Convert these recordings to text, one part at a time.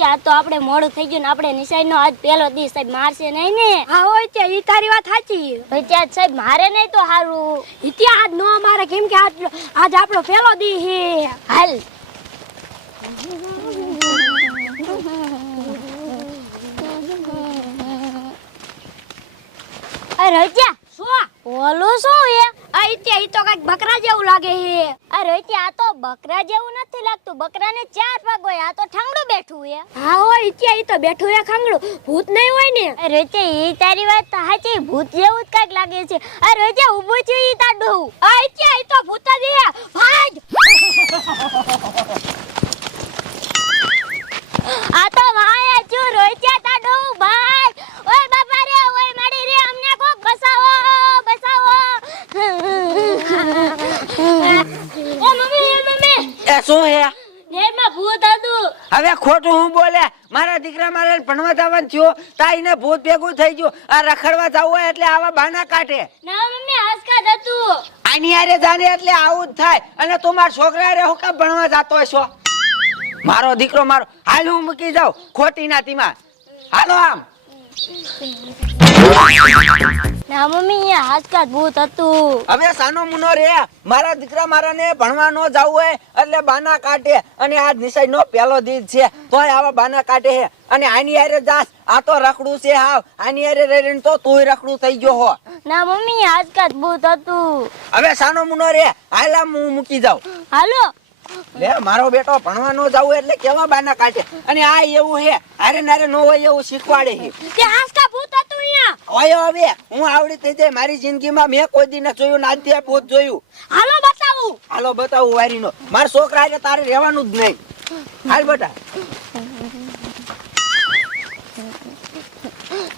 આજ તો આપણે મોડું થઈ ગયું ને આપણે નિશાળ નો આજ પહેલો દિવસ સાહેબ મારશે નહીં ને? હા હોય છે ઈ તારી વાત સાચી. આજ સાહેબ મારે નહીં તો સારું ઇતિહાસ નો મારે કેમ કે આજ આજ આપણો પહેલો દી હે. હાલ. અરે રજા શું ઓલું શું એ? આ ઈ તો કંઈક બકરા જેવું લાગે હે. રોહિત્યા આ તો બકરા જેવું નથી લાગતું. બકરાને ચાર પગ હોય આ તો ઠાંગડું બેઠું એ હા ઈ તો બેઠું હે ખાંગડું ભૂત નહીં હોય ને. રોહિત્યા એ તારી વાત સાચી. ભૂત જેવું જ કંઈક લાગે છે. અરે રોહિત્યા ઊભું છે ઈ તાડું. આ ઈ તો ભૂત જ હે. ભાગ શું હે? નેરમાં ભૂત હતું. હવે ખોટું હું બોલે? મારા દીકરા મારે ભણવા જવાનું થયો તાઈને ભૂત ભેગું થઈ ગયું. આ રખડવા જવું હોય એટલે આવા બાના કાઢે. ના મમ્મી હસકાત હતું. આની હારે જાને એટલે આવું જ થાય. અને તું મારા છોકરા રે હું કામ ભણવા જતો છો મારો દીકરો મારો. હાલ હું મૂકી જાઉં ખોટી નાતીમાં. હાલો આમ. ના મમ્મી અહીંયા હસકાત ભૂત હતું. હવે સાનો મુનો રે મારા દીકરા મારાને ભણવા ન જવું હોય એટલે બાના કાઢે અને આ નિશાળ પહેલો દિવસ છે. તોય આવા બાના કાઢે છે અને આની હારે જાસ આ તો રખડું છે હાવ. આની હારે રહીને તો તુંય રખડું થઈ ગયો હો. ના મમ્મી હસકાત ભૂત હતું. હવે સાનો મુનો રે હાલ હું મૂકી જાઉં. હાલો. લે મારો બેટો ભણવા નો જવું એટલે કેવા બાના કાઢે અને આ એવું હે હારે નારે નો હોય એવું શીખવાડે છે તે હાસકા ભૂત ઓય હવે. હું આવડી થઈ જાય મારી જિંદગીમાં. મેં કોઈ દી ન જોયું ના ભૂત જોયું. હાલો બતાવું. હાલો બતાવું વારીનો. મારા છોકરા એટલે તારે રહેવાનું જ નહીં. હાલ બેટા.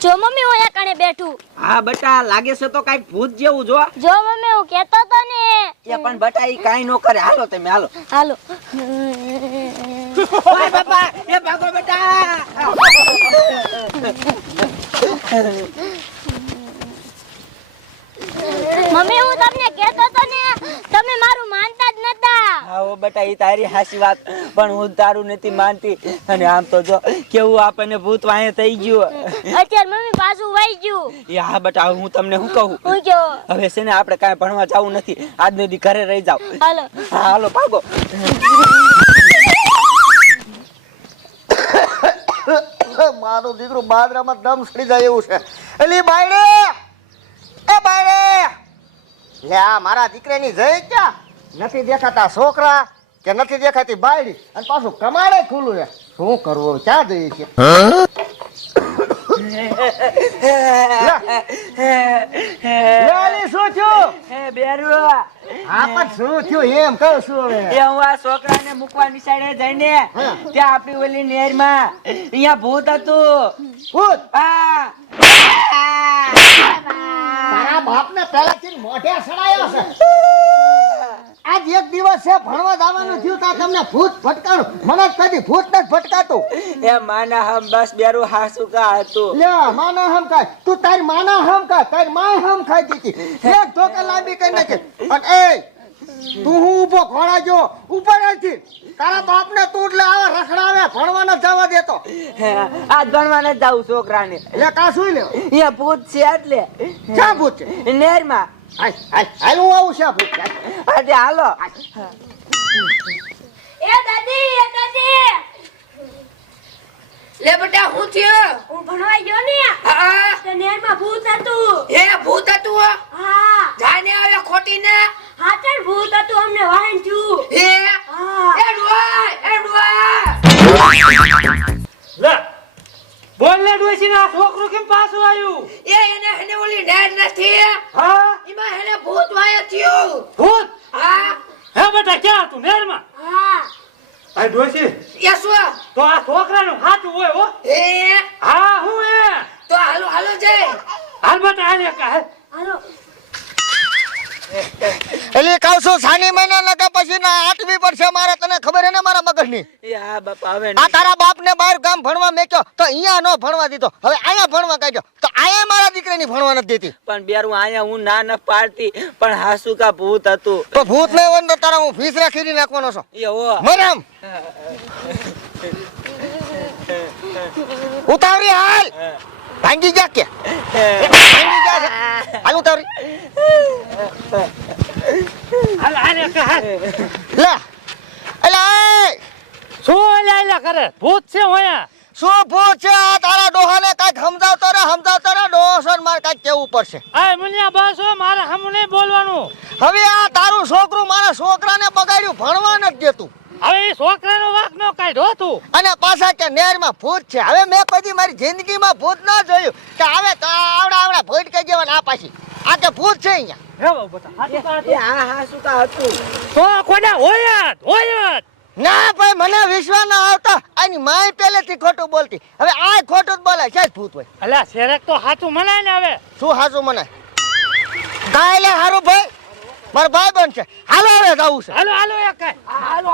જો મમ્મી હું કણે બેઠું. હા બેટા લાગે છે તો કાઈ ભૂત જેવું જો. જો મમ્મી હું કહેતો તો ને. એ પણ બેટા ઈ કાઈ નો કરે. હાલો તમે હાલો. હાલો. ઓય બાપા એ ભાગો બેટા મમ્મી હું તમને કહેતો તો ને તમે મારું માનતા જ નતા. હા ઓ બેટા એ તારી હાસી વાત. પણ હું તારું નથી માનતી. અને આમ તો જો કેવું આપણને ભૂત વાંહે થઈ ગયું. અત્યારે મમ્મી પાછું વહી ગયું. એ હા બેટા હું તમને શું કહું? હું જો. હવે છે ને આપણે કાંઈ ભણવા જવું નથી. આજનો દી ઘરે રહી જાવ હાલો. હા હાલો ભાગો. મારો દીકરો બાદરામાં દમ સડી જાય એવું છે. એટલે બાયડે લે આ મારા દીકરાની જય ક્યાં? નથી દેખાતા છોકરા કે નથી દેખાતી બાયડી? અને પાછું કમાડે ખુલ્લું છે. શું કરવું? ક્યાં જઈએ છે શું થયું? હે બેરુ પણ શું થયું? એમ કહું છું હવે. હું આ છોકરાને મૂકવા નિશાળે જઈને ત્યાં આપણી ઓલી નહેરમાં અહીંયા ભૂત હતું. ભૂત? આ. તારા બાપને પહેલાથી મોઢે સડાયો છે. આજ એક દિવસ છે ભણવા જવાનું થયું તા તમને ભૂત ભટકાણું. મને કદી ભૂત નથી ફટકાતું એ માના હમ બસ બેરું હાસુ કા હતું. લે માના હમ કા તું તારી માના હમ કા તારી માં હમ ખાઈ દીધી. એક ધોકા લાંબી કરી નાખી. અને એ તું હું ઊભો ખોળા જો ઉપર નથી તારા બાપને તું એટલે આવે રખડાવે ભણવા ન જવા દેતો. આજ ભણવા નથી જાવું છોકરાને. એટલે કા સુઈ લે અહીંયા ભૂત છે એટલે. ક્યાં ભૂત છે? નેરમાં હાલ હાલ હું આવું છે ભૂત આજે હાલો. એ દાદી એ દાદી. લે બેટા હું થયો? હું ભણવા ગયો ને. હા. નેર નેરમાં ભૂત હતું. એ ભૂત હતું હા? જાને આવે ખોટી ને હા? એમાં એને ભૂત વાય થયું. ભૂત? હા. હે બેટા ક્યાં તું? નેરમાં? હા. આ ડોસી એ શું? તો આ છોકરાનું હાચું હોય હો. એ? હા હું હે તો હાલો હાલો જય હાલ બેટા હાલ એક હાલ હાલો. એટલે કહું છું સાની મહિના કે પછી ના આઠમી પડશે મારે તને ખબર હે ને મારા મગજની? એ હા બાપા હવે આ તારા બાપ ને બહાર ગામ ભણવા મેક્યો તો અહીંયા નો ભણવા દીધો. હવે અહીંયા ભણવા કાઢ્યો. તો અહીંયા મારા દીકરાની ભણવા નથી દેતી. પણ બેરું અહીંયા હું ના ન પાડતી પણ હાસુ કા ભૂત હતું. તો ભૂત ને હોય તો તારા હું ફીસ રાખી નાખવાનો છો. એ હો. મને આમ ઉતાવળી હાલ. ભાંગી જા કે. ભાંગી જા હાલ ઉતાવળી. હાલ આને કે હાલ. લે. એ, શું લે લે કરે? ભૂત છે હોયા શું ભૂત છે? આ તારા ડોહાને કાંઈક સમજાવતો રે સમજાવતો રે ડોહસન મારે કાંઈક કેવું પડશે. આ મુનિયા હો મારે હમ નહીં બોલવાનું. હવે આ તારું છોકરું મારા છોકરાને બગાડ્યું ભણવા નથી દેતું. હવે એ છોકરાનો વાંક નો કાઢ્યો તું. અને પાછા કે નેરમાં ભૂત છે. હવે મેં પછી મારી જિંદગીમાં ભૂત ન જોયું કે હવે તો આવડા આવડા ભૂત કે જેવા ના પાછી. આ કે ભૂત છે અહીંયા. હેવો બતા હાચું હા હા શું કા હતું? તો કોડા હોયા હોયા ના ભાઈ મને વિશ્વાસ ના આવતો. આની માય પહેલેથી ખોટું બોલતી. હવે આ ખોટું જ બોલે છે ભૂત હોય. અલ્યા શેરેક તો હાચું મનાય ને હવે. શું હાચું મને ગાયલે લે હારું ભાઈ. મારો ભાઈ બન છે. હાલો હવે જવું છે. હાલો હાલો એક હાલો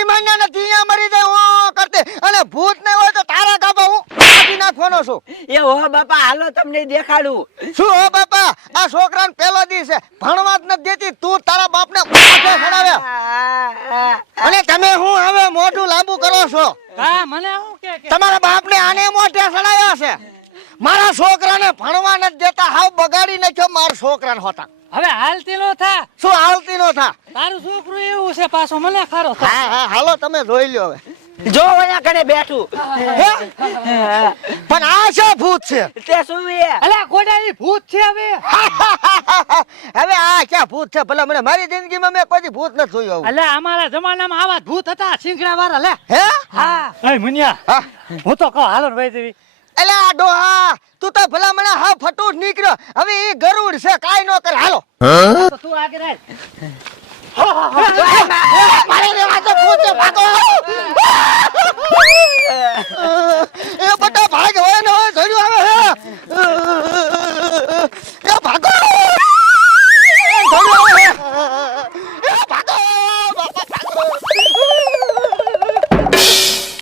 હવે સાયલી મહિના મરી જાય હું કરતે. અને ભૂત ને હોય તો તારા ગાભા હું કાપી નાખવાનો છું. એ હો બાપા હાલો તમને દેખાડું. શું હો બાપા આ છોકરાને પહેલો દી છે ભણવા જ નથી દેતી તું તારા બાપને માથે ચડાવ્યા અને તમે હું હવે મોઢું લાંબુ કરો છો હા મને શું કે કે તમારા બાપને આને મોઢે ચડાવ્યા છે મારા છોકરાને નથી હાવ બગાડી નાખ્યો મારા છોકરાને હોતા. હવે હાલતી નો થા. શું હાલતી નો થા? તારું છોકરું એવું છે પાછો મને ખરો હા હા હાલો તમે જોઈ લ્યો હવે. જો અહીંયા કને બેઠું. પણ આ છે ભૂત છે? તે શું એ? અલ્યા ગોડા ભૂત છે હવે. હવે આ ક્યાં ભૂત છે? ભલા મને મારી જિંદગીમાં મેં કોઈ ભૂત નથી જોયું આવું. અલ્યા અમારા જમાનામાં આવા ભૂત હતા સિંગડા વાળા લે. હે? હા. એ મુનિયા હા. હું તો કહું હાલો ભાઈ દેવી એટલે આ ડોહા તું તો ભલા મને હા ફટૂટ નીકળ્યો. હવે એ ગરુડ છે કાઈ નો કર. હાલો. તો તું આગે રહે મારે રેવા તો પૂછો ભાગો.